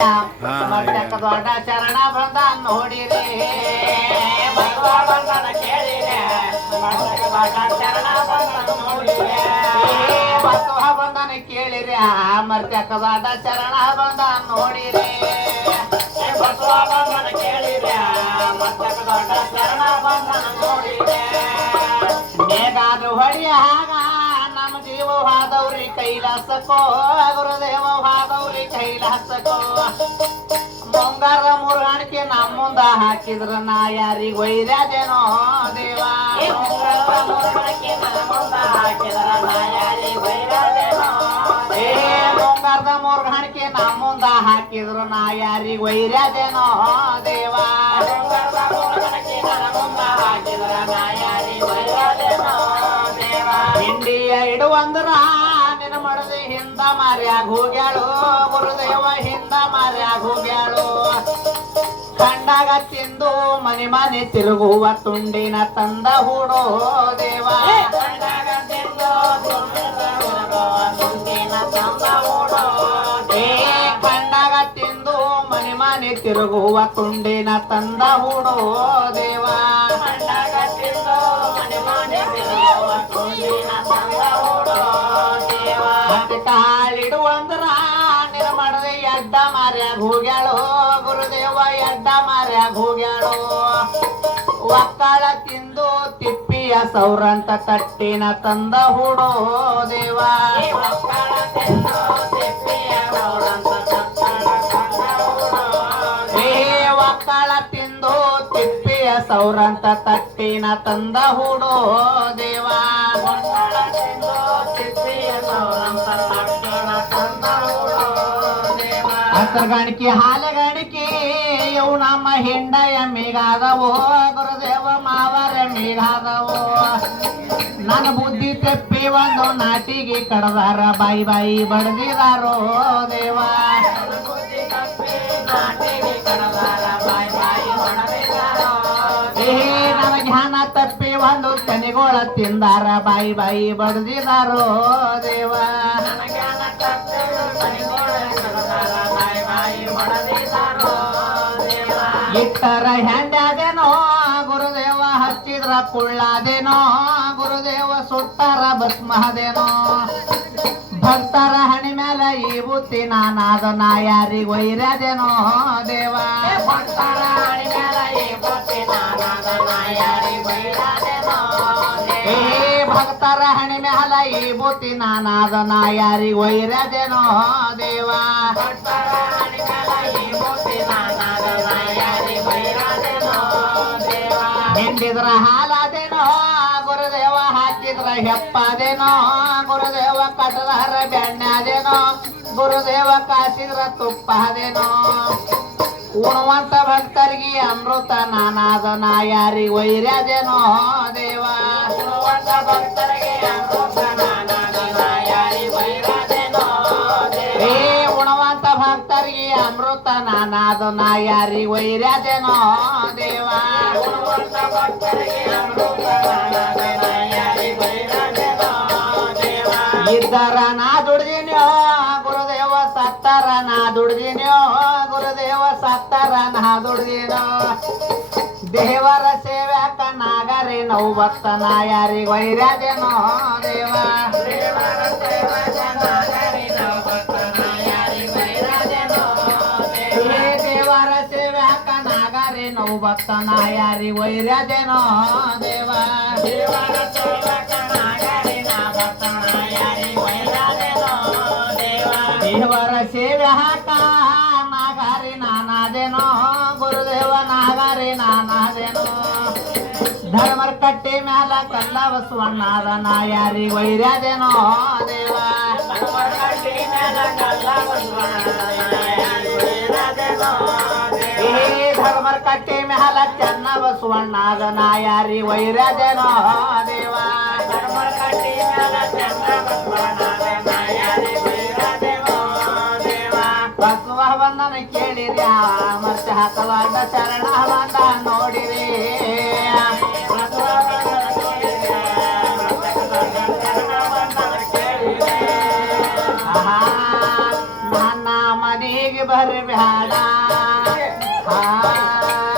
ಮರ್ತಕ ದೊಡ್ಡ ಚರಣ ಬಂದ ನೋಡಿರಿ ಬಸವ ಬಂದನ ಕೇಳಿರೆ ಮರ್ತಕ ದೊಡ್ಡ ಚರಣ ಬಂದ ನೋಡಿರಿ ಬಸವ ಬಂದನ ಕೇಳಿರಿ ಮರ್ತಕ ದೊಡ್ಡ ಚರಣ ಬಂದ ನೋಡಿರಿ ಬಸವ ಬಂದನ ಕೇಳಿರೆ ಮರ್ತಕ ದೊಡ್ಡ ಚರಣ ಬಂದ ನೋಡಿರಿ ಮೇಘಾದ್ರು ಹೊಡಿಯ ಹಾಗ ನಮ್ಮ ಜೀವವಾದವ್ರಿ ಕೈಲಾಸಕ್ಕೋ ಗುರುದೇವ ವಾದವ್ರಿ ಕೈಲಾಸಕ್ಕೋ ಮುಂಗಾರ ಮುರುಗಾಣಿಕೆ ನಮ್ಮ ಮುಂದ ಹಾಕಿದ್ರ ನಾ ಯಾರಿಗ ಒಯ್ರ್ಯಾದೇನೋ ದೇವ ಮುಂಗಾರದ ಮುರುಗಾಣಿಕೆ ನಮ್ಮ ಮುಂದ ಹಾಕಿದ್ರ ನಾ ಯಾರಿಗ ಒಯ್ರ್ಯಾದೇನೋ ದೇವ ಹಿಂಡಿಯ ಇಡುವಂದ್ರ ನಿನ್ನ ಮಡದಿ ಹಿಂದ ಮಾರ್ಯಾಗ ಹೋಗ್ಯಾಳು ಗುರುದೇವ ಹಿಂದ ಮಾರ್ಯಾಗ ಹೋಗ್ಯಾಳು ಕಂಡಾಗ ತಿಂದು ಮನೆ ಮನೆ ತಿರುಗುವ ತುಂಡಿನ ತಂದ ಹೂಡೋ ದೇವ ಕಂಡಾಗ ತಿಂದು ಮನೆ ಮನೆ ತಿರುಗುವ ತುಂಡಿನ ತಂದ ಹೂಡೋ ದೇವ ಕಾಲಿಡುವಂದ್ರ ನಿನ್ನ ಮಾಡದೆ ಎಡ್ಡ ಮಾರ್ಯಾಗ ಹೋಗ್ಯಾಳು ಗುರುದೇವ ಎಡ್ಡ ಮಾರ್ಯಾಗ ಹೋಗ್ಯಾಳು ಒಕ್ಕಳ ತಿಂದು ತಿಪ್ಪಿಯ ಸೌರಂತ ತಟ್ಟಿನ ತಂದ ಹೂಡೋ ದೇವ ಒಕ್ಕಳ ತಿಂದು ತಿಪ್ಪಿಯ ಸೌರಂತ ತಟ್ಟಿನ ತಂದ ಹೂಡೋ ದೇವ ಹಸರಗಾಣಿಕೆ ಹಾಲಗಾಣಿಕೆ ಇವು ನಮ್ಮ ಹಿಂಡ ಎಮ್ಮಿಗಾದವೋ ಗುರುದೇವ ಮಾವರ ಎಮ್ಮಿಗಾದವೋ ನನ್ನ ಬುದ್ಧಿ ತೆಪ್ಪಿ ಒಂದು ನಾಟಿಗೆ ಕಡದಾರ ಬಾಯಿ ಬಾಯಿ ಬಡ್ದಿದಾರೋ ದೇವ ನನ್ನ ಜ್ಞಾನ ತಪ್ಪಿ ಒಂದು ತೆನೆಗೋಳ ತಿಂದಾರ ಬಾಯಿ ಬಾಯಿ ಬಡ್ದಿದಾರೋ ದೇವ ಇಟ್ಟರ ಹೆಂಡಾದೇನೋ ಗುರುದೇವ ಹಚ್ಚಿದ್ರ ಕುಳ್ಳಾದೇನೋ ಗುರುದೇವ ಸುಟ್ಟರ ಭಸ್ಮದೇನೋ ಭಕ್ತರ ಹಣಿ ಮೇಲೆ ಈ ಬುತ್ತಿ ನಾನಾದ ನಾ ಯಾರಿಗ ಒಯ್ರ್ಯಾದೇನೋ ದೇವ ಭಕ್ತರ ಹಣಿ ಮೇಲೆ ಈ ಬುತ್ತಿ ನಾನಾದ ನಾ ಯಾರಿಗ ಒಯ್ರ್ಯಾದೇನೋ ಭಕ್ತರ ಹಣಿ ಮ್ಯಾಲ ಈ ಬುತ್ತಿ ನಾನಾದ ನಾ ಯಾರಿಗ ಒಯ್ರ್ಯಾದೇನೋ ದೇವ ಭಕ್ತರ ಹಣಿ ಮ್ಯಾಲ ಈ ಬುತ್ತಿ ನಾನಾದ ನಾ ಯಾರಿಗ ಒಯ್ರ್ಯಾದೇನೋ ದೇವ ಹಿಂಡಿದ್ರ ಹಾಲಾದೇನೋ ಗುರುದೇವ ಹಾಕಿದ್ರ ಹೆಪ್ಪಾದೇನೋ ಗುರುದೇವ ಕಟದಾರ ಬೆಣ್ಣಾದೇನೋ ಗುರುದೇವ ಕಾಸಿದ್ರ ತುಪ್ಪಾದೇನೋ ಉಣುವಂತ ಭಕ್ತರಿಗೆ ಅಮೃತ ನಾನಾದ ನಾ ಯಾರಿಗ ಒಯ್ರ್ಯಾದೇನೋ ದೇವ ಉಣುವಂತ ಭಕ್ತರಿಗೆ ಅಮೃತ ನಾನಾದ ನಾ ಯಾರಿಗ ಒಯ್ರ್ಯಾದೇನೋ ಉಣುವಂತ ಭಕ್ತರಿಗೆ ಅಮೃತ ನಾನಾದ ನಾ ಯಾರಿಗ ಒಯ್ರ್ಯಾದೇನೋ ದೇವ ಉಣುವಂತ ಭಕ್ತರಿಗೆ ಅಮೃತ ನಾನಾದ ನಾ ಯಾರಿಗ ಒಯ್ರ್ಯಾದೇನೋ ದೇವ ಇದ್ದರ ನಾ ದುಡ್ದಿನ್ಯೋ ಗುರುದೇವ ಸತ್ತರ ನಾ ದುಡ್ದಿನ್ಯೋ ಗುರುದೇವ ಸತ್ತರ ನಾ ದುಡ್ದಿನೋ ದೇವರ ಸೇವ್ಯಾಕ ನಾಗರಿ ನವು ಭಕ್ತನ ಯಾರಿಗ ಒಯ್ರ್ಯಾದೇನೋ ದೇವ ದೇವರ ಸೇವ್ಯಾಕ ನಾಗರಿ ನವು ಭಕ್ತನ ಯಾರಿಗ ಒಯ್ರ್ಯಾದೇನೋ ದೇವ ದೇವರ ಸೇವೆ ಹಾಕ ನಾಗಾರಿ ನಾನಾದೇನೋ ಗುರುದೇವ ನಾಗಾರಿ ನಾನಾದೇನೋ ಧರ್ಮರ ಕಟ್ಟಿ ಮ್ಯಾಲ ಕಲ್ಲ ಬಸವಣ್ಣಾದ ನಾ ಯಾರಿಗ ಒಯ್ರ್ಯಾದೇನೋ ದೇವ ಧರ್ಮರ ಕಟ್ಟಿ ಮ್ಯಾಲ ಚೆನ್ನ ಬಸವಣ್ಣಾದ ನಾ ಯಾರಿಗ ಒಯ್ರ್ಯಾದೇನೋ ದೇವ ಧರ್ಮರ ಕಟ್ಟಿ ಮ್ಯಾಲ ಚೆನ್ನ ಬಸವಣ್ಣಾದ ನಾ ಯಾರಿಗ ಬಸವ ಬಂದನ ಕೇಳಿರಿ ಮತ್ತೆ ಹಾಕಲಾದ ಚರಣ ಬಂದ ನೋಡಿರಿ ನನ್ನ ಮನೆಗೆ ಬರಬೇಡ ಹಾ